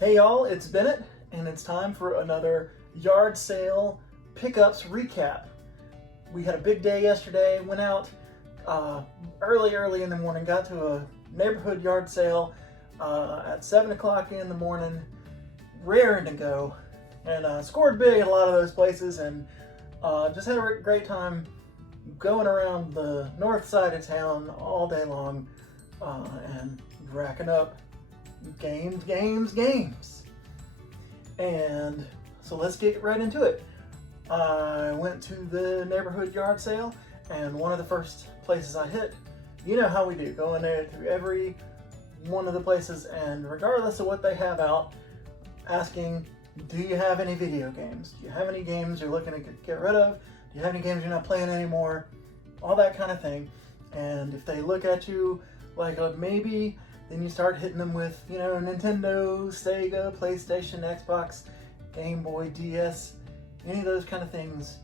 Hey y'all, it's Bennett, and it's time for another yard sale pickups recap. We had a big day yesterday, went out early in the morning, got to a neighborhood yard sale at 7 o'clock in the morning, raring to go, and scored big at a lot of those places, and just had a great time going around the north side of town all day long and racking up games. And so let's get right into it. I went to the neighborhood yard sale, and one of the first places I hit, you know how we do, go in there through every one of the places, and regardless of what they have out, asking, do you have any video games? Do you have any games you're looking to get rid of? Do you have any games you're not playing anymore? All that kind of thing. And if they look at you like a maybe, then you start hitting them with, Nintendo, Sega, PlayStation, Xbox, Game Boy, DS, any of those kind of things.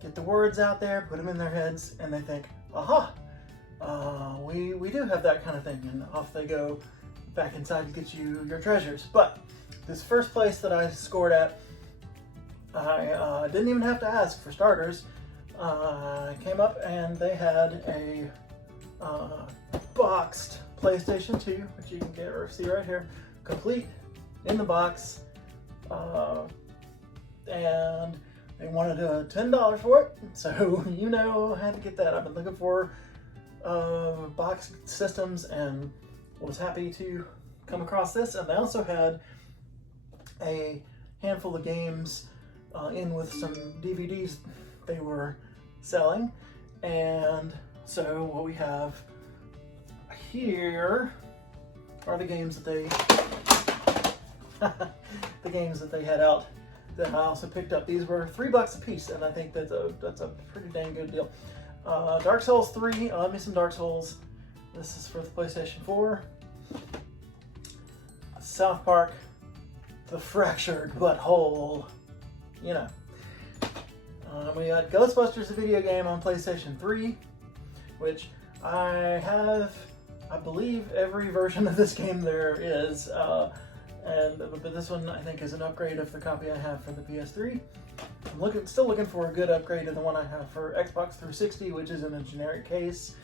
Get the words out there, put them in their heads, and they think, aha, we do have that kind of thing. And off they go back inside to get you your treasures. But this first place that I scored at, I didn't even have to ask for starters. I came up and they had a boxed PlayStation 2, which you can get or see right here, complete in the box, and they wanted $10 for it, so I had to get that. I've been looking for box systems and was happy to come across this. And they also had a handful of games in with some DVDs they were selling, and so what we have here are the games that they had out that I also picked up. These were $3 a piece, and I think that's a pretty dang good deal. Dark Souls 3, love me some Dark Souls. This is for the PlayStation 4. South Park, The Fractured Butthole. We got Ghostbusters, a video game on PlayStation 3, which I have, I believe, every version of this game there is, but this one I think is an upgrade of the copy I have for the PS3. I'm still looking for a good upgrade to the one I have for Xbox 360, which is in a generic case,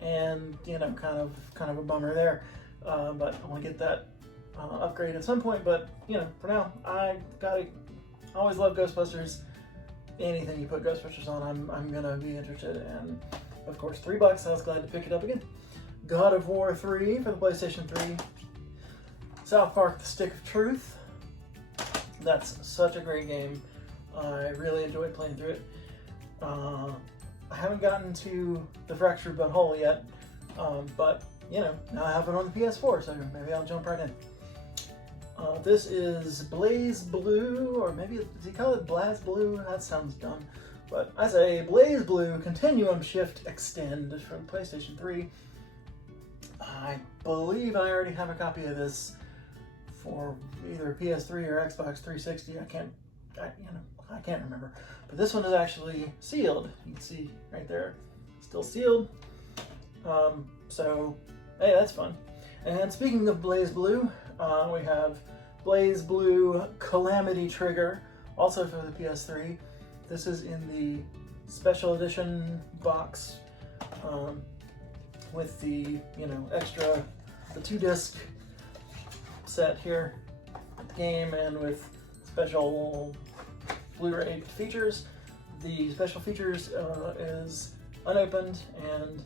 and kind of a bummer there. But I want to get that upgrade at some point. But for now, I always love Ghostbusters. Anything you put Ghostbusters on, I'm gonna be interested. And of course, $3. I was glad to pick it up again. God of War 3 for the PlayStation 3. South Park: The Stick of Truth. That's such a great game. I really enjoyed playing through it. I haven't gotten to The Fractured Butthole yet, but now I have it on the PS4, so maybe I'll jump right in. This is Blaze Blue, or maybe, does he call it Blaz Blue? That sounds dumb. But I say Blaze Blue Continuum Shift Extend from PlayStation 3. I believe I already have a copy of this for either PS3 or Xbox 360. I can't remember. But this one is actually sealed. You can see right there, still sealed. So, hey, that's fun. And speaking of Blaze Blue, we have Blaze Blue Calamity Trigger, also for the PS3. This is in the special edition box with the extra, the 2-disc set here with the game, and with special Blu-ray features. The special features is unopened, and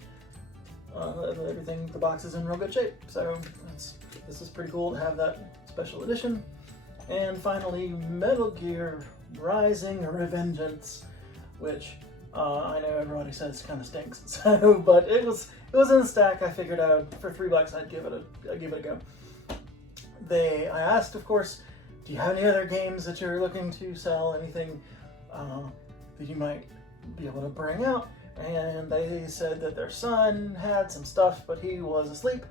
everything, the box is in real good shape. So this is pretty cool to have that special edition. And finally, Metal Gear Rising Revengeance, which I know everybody says kind of stinks. So, but it was in the stack. I figured out for $3 I'd give it a go. I asked, of course, do you have any other games that you're looking to sell? Anything that you might be able to bring out? And they said that their son had some stuff, but he was asleep,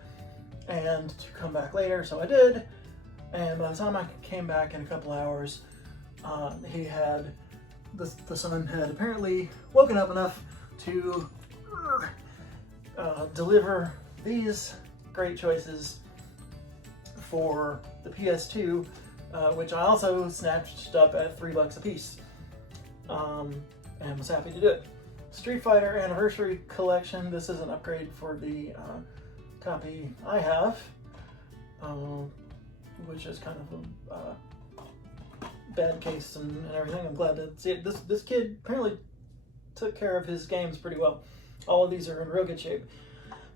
and to come back later. So I did, and by the time I came back in a couple hours, the son had apparently woken up enough to deliver these great choices for the PS2, which I also snatched up at $3 a piece, and was happy to do it. Street Fighter Anniversary Collection. This is an upgrade for the copy I have, which is kind of a bad case and everything. I'm glad to see it. This kid apparently took care of his games pretty well. All of these are in real good shape.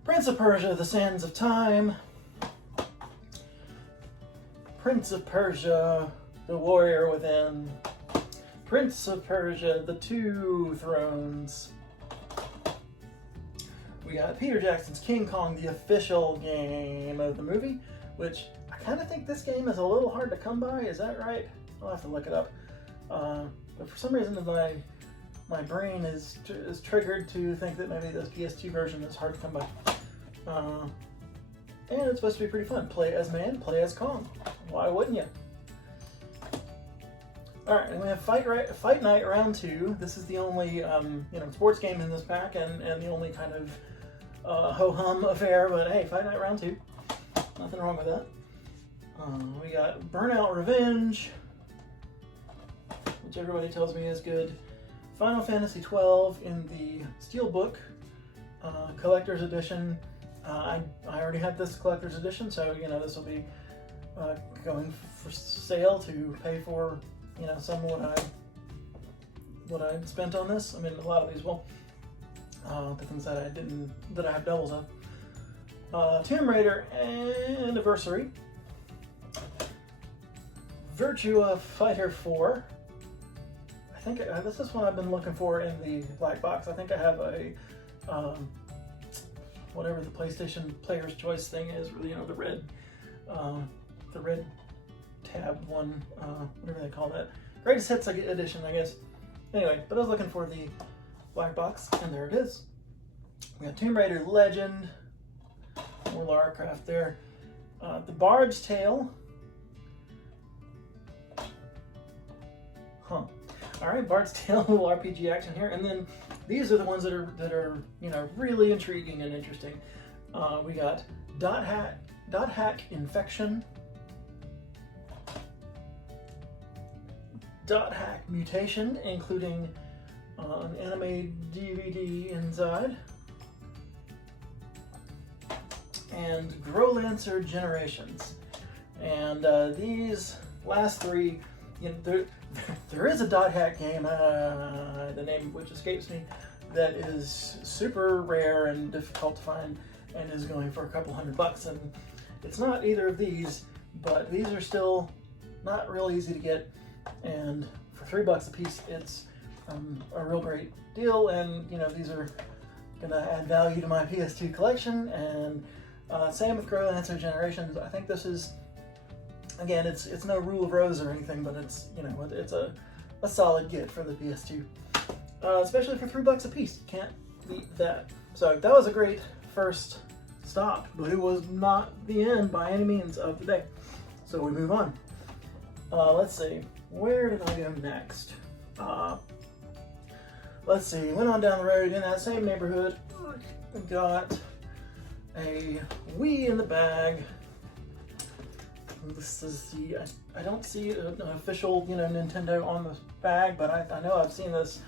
Prince of Persia: The Sands of Time. Prince of Persia: The Warrior Within. Prince of Persia: The Two Thrones. We got Peter Jackson's King Kong, the official game of the movie, which I kind of think this game is a little hard to come by. Is that right? I'll have to look it up. But for some reason, my brain is triggered to think that maybe this PS2 version is hard to come by. And it's supposed to be pretty fun. Play as man, play as Kong. Why wouldn't you? Alright, and we have Fight Night Round 2. This is the only sports game in this pack, and the only kind of ho-hum affair, but hey, Fight Night Round 2. Nothing wrong with that. We got Burnout Revenge, which everybody tells me is good. Final Fantasy 12 in the Steelbook Collector's Edition. I already had this Collector's Edition, so this will be going for sale to pay for some of what I spent on this. I mean, a lot of these will. The things that I have doubles of. Tomb Raider Anniversary. Virtua Fighter 4. I think this is one I've been looking for in the black box. I think I have a whatever the PlayStation Player's Choice thing is, the red tab one, whatever they call that. Greatest Hits Edition, I guess. Anyway, but I was looking for the black box, and there it is. We got Tomb Raider Legend, more Lara Croft there. The Bard's Tale. Huh. All right, Bard's Tale, little RPG action here, and then these are the ones that are really intriguing and interesting. We got Dot Hack Infection, Dot Hack Mutation, including an anime DVD inside, and Growlancer Generations. And these last three, there is a Dot Hack game, the name of which escapes me, that is super rare and difficult to find, and is going for a couple $100. And it's not either of these, but these are still not real easy to get. And for $3 a piece, it's a real great deal. And these are gonna add value to my PS2 collection. And same with Growlancer Generations. I think this is, again, it's no rule of rose or anything, but it's it's a solid get for the PS2, especially for $3 a piece. Can't beat that. So that was a great first stop, but it was not the end by any means of the day. So we move on. Let's see, where did I go next? Let's see, went on down the road in that same neighborhood. Got a Wii in the bag. This is I don't see an official, Nintendo on the bag, but I know I've seen this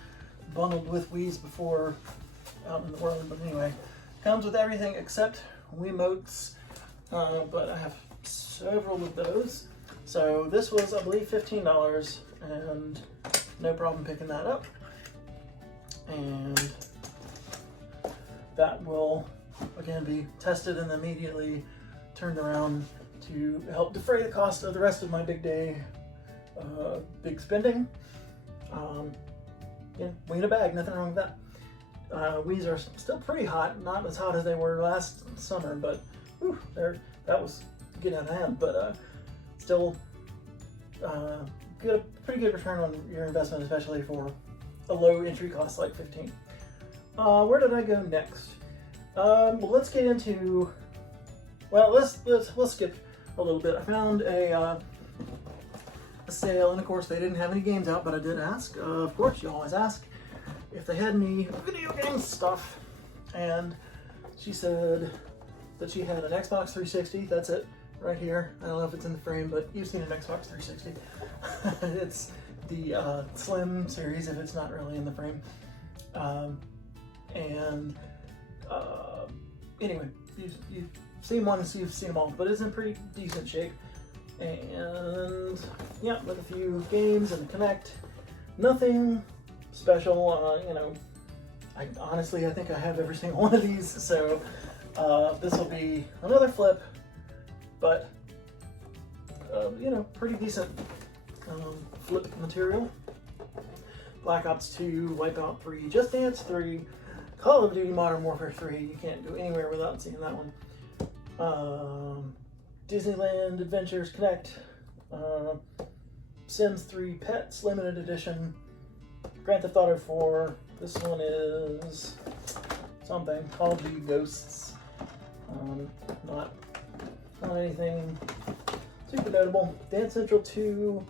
bundled with Wii's before out in the world. But anyway, comes with everything except Wiimotes, but I have several of those. So this was, I believe, $15, and no problem picking that up. And that will, again, be tested and immediately turned around to help defray the cost of the rest of my big day, big spending. Wii in a bag, nothing wrong with that. Wii's are still pretty hot, not as hot as they were last summer, but whew, that was getting out of hand. But still, pretty good return on your investment, especially for a low entry cost like $15. Where did I go next? Well, let's get into. Well, let's skip a little bit. I found a sale, and of course they didn't have any games out, but I did ask. Of course, you always ask if they had any video game stuff, and she said that she had an Xbox 360. That's it. right here. I don't know if it's in the frame, but you've seen an Xbox 360. It's the Slim series, if it's not really in the frame. Anyway, you've seen one, so you've seen them all, but it's in pretty decent shape. And yeah, with a few games and Kinect, nothing special. You know, honestly, I think I have every single one of these, so this will be another flip, but you know, pretty decent flip material. Black Ops 2, Wipeout 3, Just Dance 3, Call of Duty Modern Warfare 3, you can't go anywhere without seeing that one. Disneyland Adventures Connect, Sims 3 Pets Limited Edition, Grand Theft Auto 4, this one is something, Call of Duty Ghosts, not anything super notable. Dance Central 2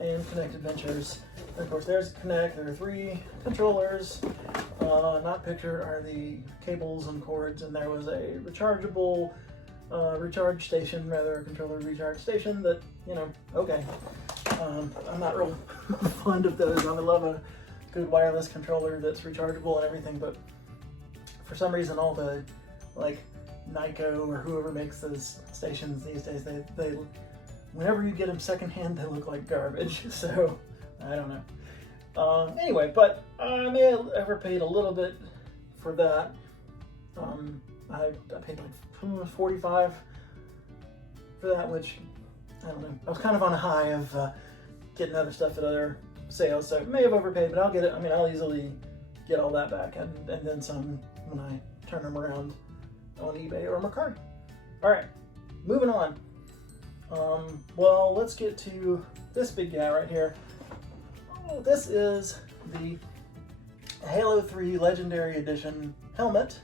and Connect Adventures. And of course there's Connect, there are 3 controllers. Not pictured are the cables and cords, and there was a rechargeable recharge station, rather a controller recharge station that, you know, okay. I'm not real fond of those. I would love a good wireless controller that's rechargeable and everything, but for some reason all the, like, Nyko or whoever makes those stations these days, they whenever you get them secondhand, they look like garbage, so I don't know. Anyway, but I may have overpaid a little bit for that. I paid like $45 for that, which, I don't know. I was kind of on a high of getting other stuff at other sales, so I may have overpaid, but I'll get it. I mean, I'll easily get all that back and then some when I turn them around on eBay or Mercari. All right, moving on. Well, let's get to this big guy right here. Oh, this is the Halo 3 Legendary Edition helmet,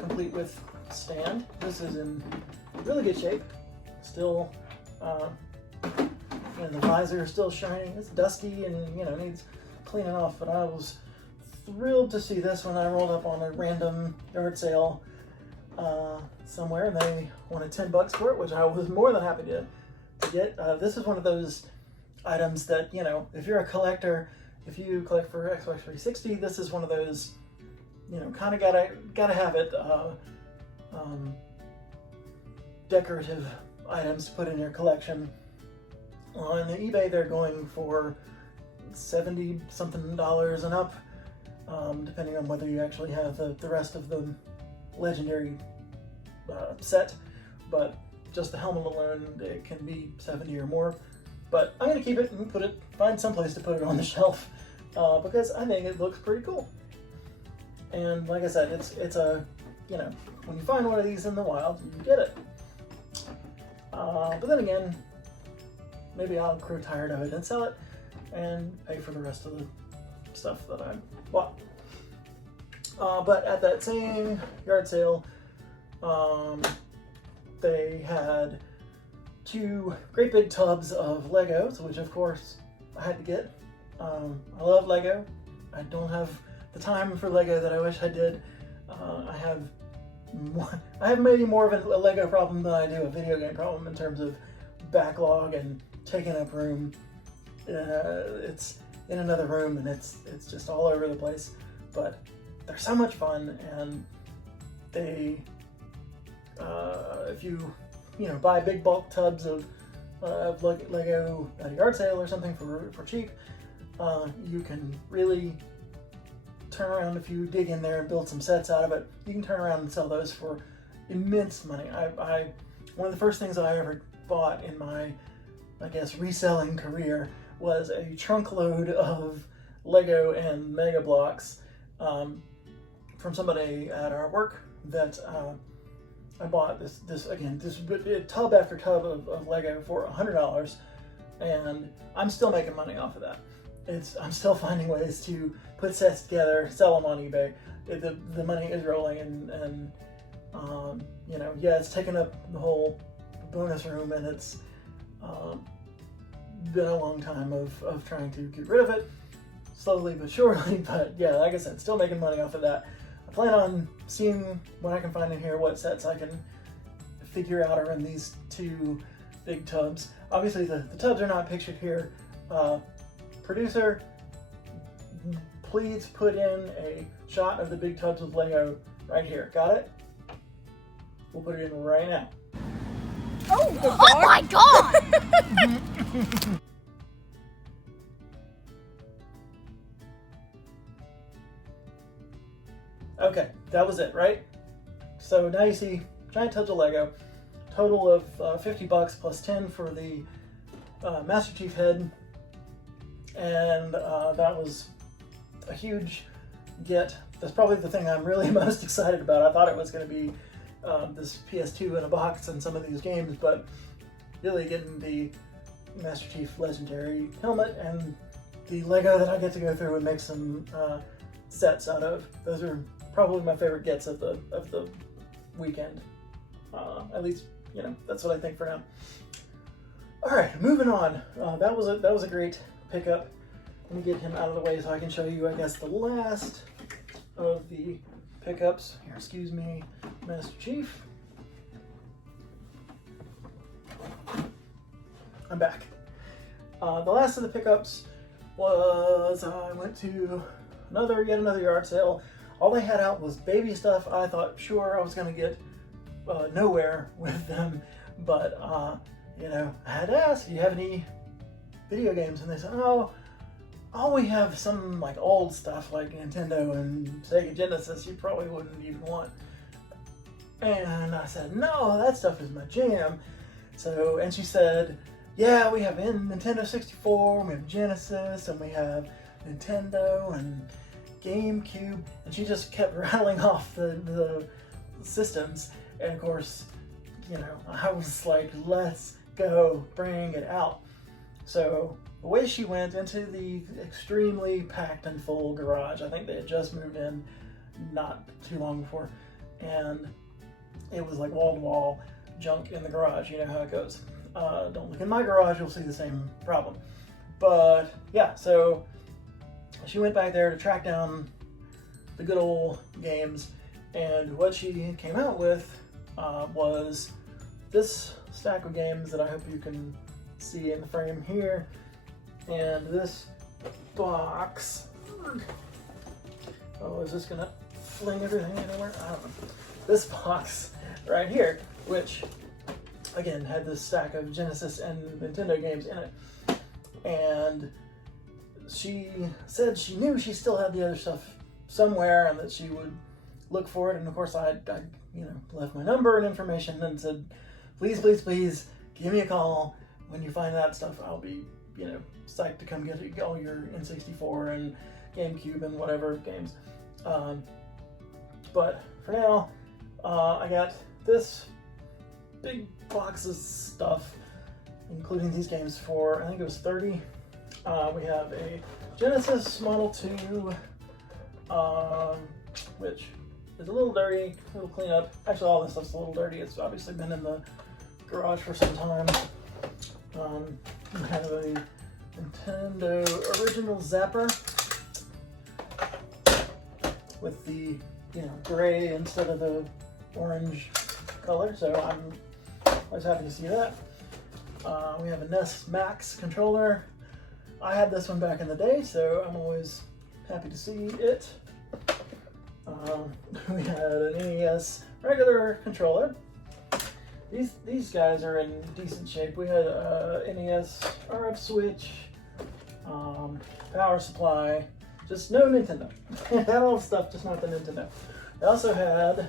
complete with stand. This is in really good shape. Still, the visor is still shining. It's dusty and, you know, needs cleaning off, but I was thrilled to see this when I rolled up on a random yard sale somewhere, and they wanted $10 for it, which I was more than happy to get. This is one of those items that, you know, if you're a collector, if you collect for Xbox 360, this is one of those, you know, kind of gotta have it, decorative items to put in your collection. On eBay, they're going for $70 something and up, depending on whether you actually have the rest of the legendary set, but just the helmet alone, it can be 70 or more. But I'm gonna keep it and find some place to put it on the shelf, because I think it looks pretty cool. And like I said, it's a, you know, when you find one of these in the wild, you get it. But then again, maybe I'll grow tired of it and sell it and pay for the rest of the stuff that I bought. But at that same yard sale, they had 2 great big tubs of Legos, which of course I had to get. I love Lego. I don't have the time for Lego that I wish I did. I have maybe more of a Lego problem than I do a video game problem in terms of backlog and taking up room. It's in another room and it's just all over the place, but they're so much fun, and they if you buy big bulk tubs of Lego at a yard sale or something for cheap, you can really turn around. If you dig in there and build some sets out of it, you can turn around and sell those for immense money. One of the first things I ever bought in my, I guess, reselling career was a trunk load of Lego and Mega Blocks from somebody at our work that I bought this tub after tub of Lego for $100, and I'm still making money off of that. I'm still finding ways to put sets together, sell them on eBay. The money is rolling, and it's taken up the whole bonus room, and it's been a long time of trying to get rid of it, slowly but surely. But yeah, like I said, still making money off of that. I plan on seeing what I can find in here, what sets I can figure out are in these two big tubs. Obviously the tubs are not pictured here. Producer, please put in a shot of the big tubs with Lego right here. Got it? We'll put it in right now. Oh my god! Okay, that was it, right? So now you see giant tubs of Lego, total of $50 plus 10 for the Master Chief head, and that was a huge get. That's probably the thing I'm really most excited about. I thought it was going to be this PS2 in a box and some of these games, but really getting the Master Chief Legendary helmet and the Lego that I get to go through and make some sets out of. Those are probably my favorite gets of the weekend. At least, you know, that's what I think for now. All right, moving on. That was a great pickup. Let me get him out of the way so I can show you, I guess, the last of the pickups. Here, excuse me, Master Chief. I'm back. The last of the pickups was I went to yet another yard sale. All they had out was baby stuff. I thought, sure, I was going to get nowhere with them, but you know, I had to ask, do you have any video games? And they said, oh, we have some like old stuff like Nintendo and Sega Genesis you probably wouldn't even want. And I said, no, that stuff is my jam. So, and she said, yeah, we have Nintendo 64, we have Genesis, and we have Nintendo and GameCube, and she just kept rattling off the systems. And of course, you know, I was like, let's go, bring it out. So away she went into the extremely packed and full garage. I think they had just moved in not too long before, and it was like wall-to-wall junk in the garage. You know how it goes. Don't look in my garage, you'll see the same problem. But yeah, so she went back there to track down the good old games, and what she came out with was this stack of games that I hope you can see in the frame here, and this box. Oh, is this gonna fling everything anywhere? I don't know. This box right here, which again had this stack of Genesis and Nintendo games in it, and she said she knew she still had the other stuff somewhere and that she would look for it. And of course I you know, left my number and information and said, please, please, please give me a call when you find that stuff. I'll be, you know, psyched to come get all your N64 and GameCube and whatever games. But for now, I got this big box of stuff, including these games for, I think it was $30. We have a Genesis Model 2, which is a little dirty, a little cleanup. Actually, all this stuff's a little dirty. It's obviously been in the garage for some time. We have a Nintendo original Zapper with the, you know, gray instead of the orange color, so I'm always happy to see that. We have a NES Max controller. I had this one back in the day, so I'm always happy to see it. We had an NES regular controller. These guys are in decent shape. We had a NES RF switch, power supply, just no Nintendo. Had all the stuff, just not the Nintendo. I also had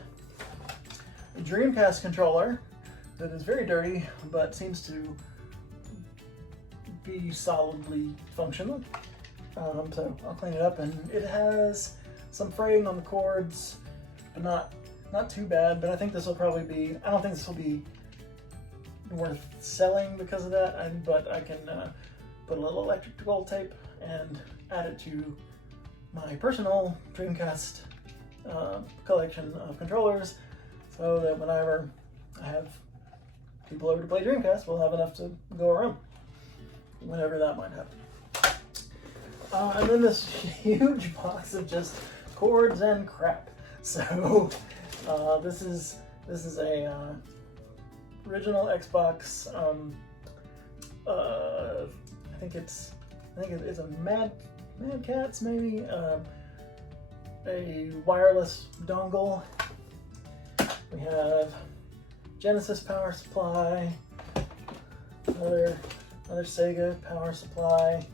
a Dreamcast controller that is very dirty, but seems to be solidly functional. So I'll clean it up, and it has some fraying on the cords, but not too bad. But I think this will probably be, I don't think this will be worth selling because of that, but I can put a little electrical tape and add it to my personal Dreamcast collection of controllers, so that whenever I have people over to play Dreamcast, we'll have enough to go around, whenever that might happen. And then this huge box of just cords and crap. So this is a original Xbox. I think it's a Mad Catz maybe. A wireless dongle. We have Genesis power supply. Another Sega power supply.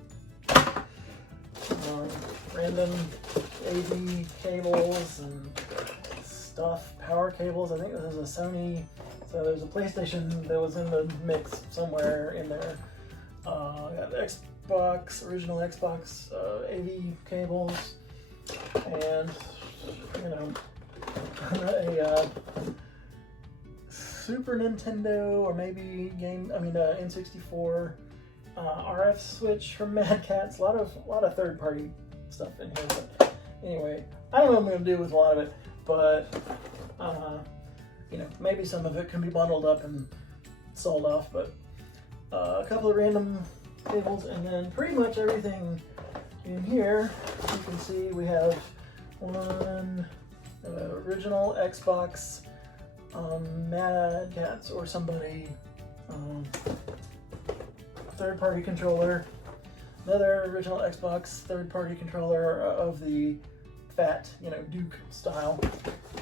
Random AV cables and stuff, power cables. I think this is a Sony. So there's a PlayStation that was in the mix somewhere in there. Got Xbox, original Xbox AV cables, and a Super Nintendo or maybe N64 RF switch from Mad Catz. A lot of third-party stuff in here. But anyway, I don't know what I'm going to do with a lot of it, but maybe some of it can be bundled up and sold off. But a couple of random cables, and then pretty much everything in here. You can see we have one original Xbox Mad Catz or somebody third-party controller, another original Xbox third-party controller of the fat, Duke style.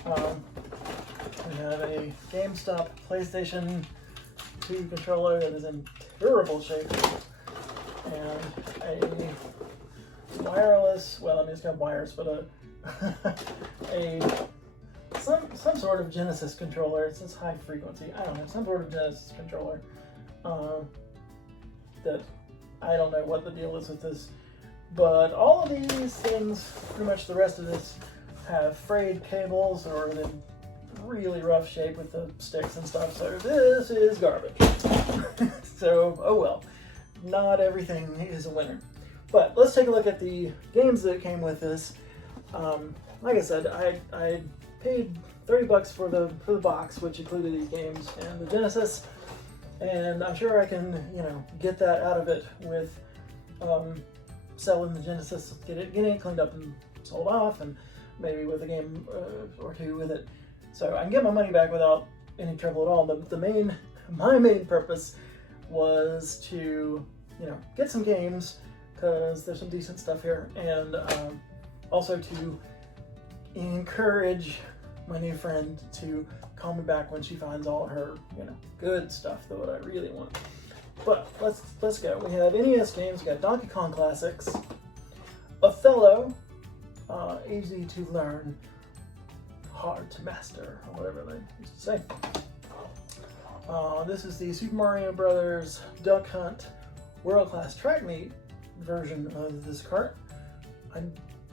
We have a GameStop PlayStation 2 controller that is in terrible shape, and a wireless, it's got wires, but some sort of Genesis controller. It says high frequency. I don't know, some sort of Genesis controller. That I don't know what the deal is with this, but all of these things, pretty much the rest of this, have frayed cables or they're really rough shape with the sticks and stuff. So this is garbage. So oh well, not everything is a winner. But let's take a look at the games that came with this. Like I said, I paid $30 for the box, which included these games and the Genesis, and I'm sure I can get that out of it with selling the Genesis, getting it cleaned up and sold off, and maybe with a game or two with it, so I can get my money back without any trouble at all. My main purpose was to get some games, because there's some decent stuff here, and also to encourage my new friend to call me back when she finds all her good stuff, what I really want. But let's go. We have NES games. We got Donkey Kong Classics, Othello, easy to learn, hard to master, or whatever they used to say. This is the Super Mario Brothers Duck Hunt World Class Track Meet version of this cart. I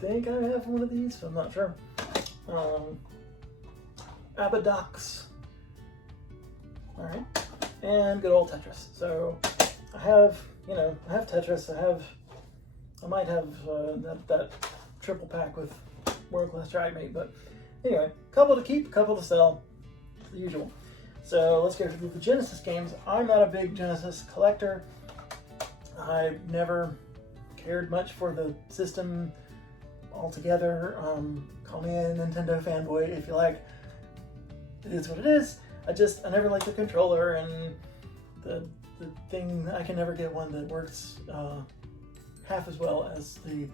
think I have one of these, so I'm not sure. Abadox. Alright. And good old Tetris. So I have Tetris. I might have that triple pack with World Class Track Meet, but anyway, couple to keep, couple to sell, the usual. So let's go through the Genesis games. I'm not a big Genesis collector. I never cared much for the system altogether. Call me a Nintendo fanboy if you like. It is what it is. I never liked the controller, and the thing, I can never get one that works half as well as the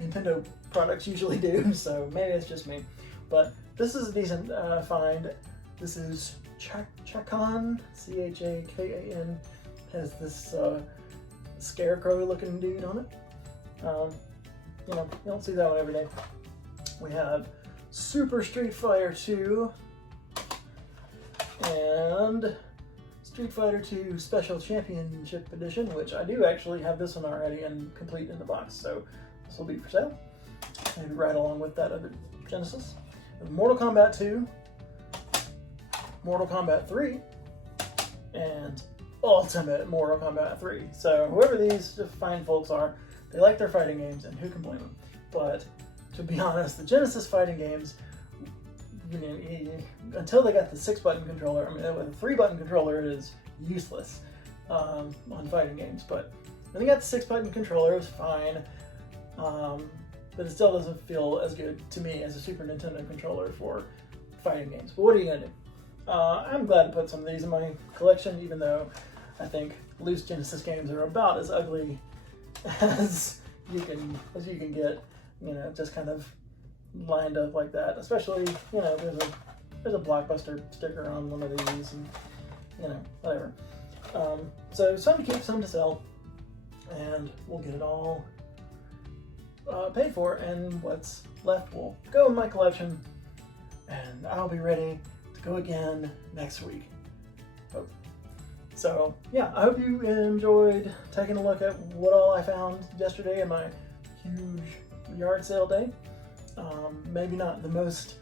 Nintendo products usually do, so maybe it's just me. But this is a decent find. This is Chakan, C-H-A-K-A-N, has this scarecrow looking dude on it. You don't see that one every day. We have Super Street Fighter 2 and Street Fighter 2 Special Championship Edition, which I do actually have this one already and complete in the box, so this will be for sale. Maybe right along with that other Genesis. Mortal Kombat 2, Mortal Kombat 3, and Ultimate Mortal Kombat 3. So whoever these fine folks are, they like their fighting games, and who can blame them? But to be honest, the Genesis fighting games, until they got the 6-button controller, with a 3-button controller, it is useless on fighting games. But when they got the 6-button controller, it was fine. But it still doesn't feel as good to me as a Super Nintendo controller for fighting games. But what are you gonna do? I'm glad to put some of these in my collection, even though I think loose Genesis games are about as ugly as you can get, you know, just kind of lined up like that. Especially, you know, there's a Blockbuster sticker on one of these, and you know, whatever. So some to keep, some to sell, and we'll get it all paid for, and what's left will go in my collection, and I'll be ready to go again next week. So yeah, I hope you enjoyed taking a look at what all I found yesterday in my huge yard sale day. Maybe not the most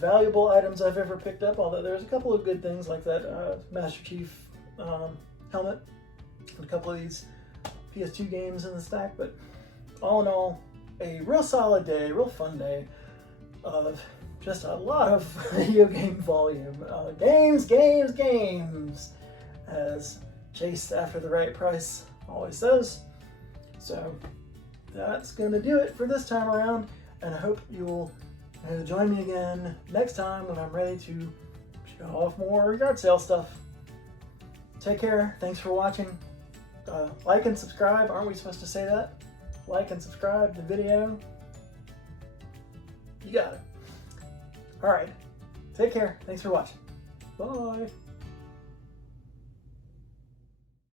valuable items I've ever picked up, although there's a couple of good things like that Master Chief helmet and a couple of these PS2 games in the stack. But all in all, a real solid day, real fun day of just a lot of video game volume. Games, as Chase after the right price always says. So that's going to do it for this time around, and I hope you'll join me again next time when I'm ready to show off more yard sale stuff. Take care. Thanks for watching. Like and subscribe. Aren't we supposed to say that? Like and subscribe to the video. You got it. All right. Take care. Thanks for watching. Bye.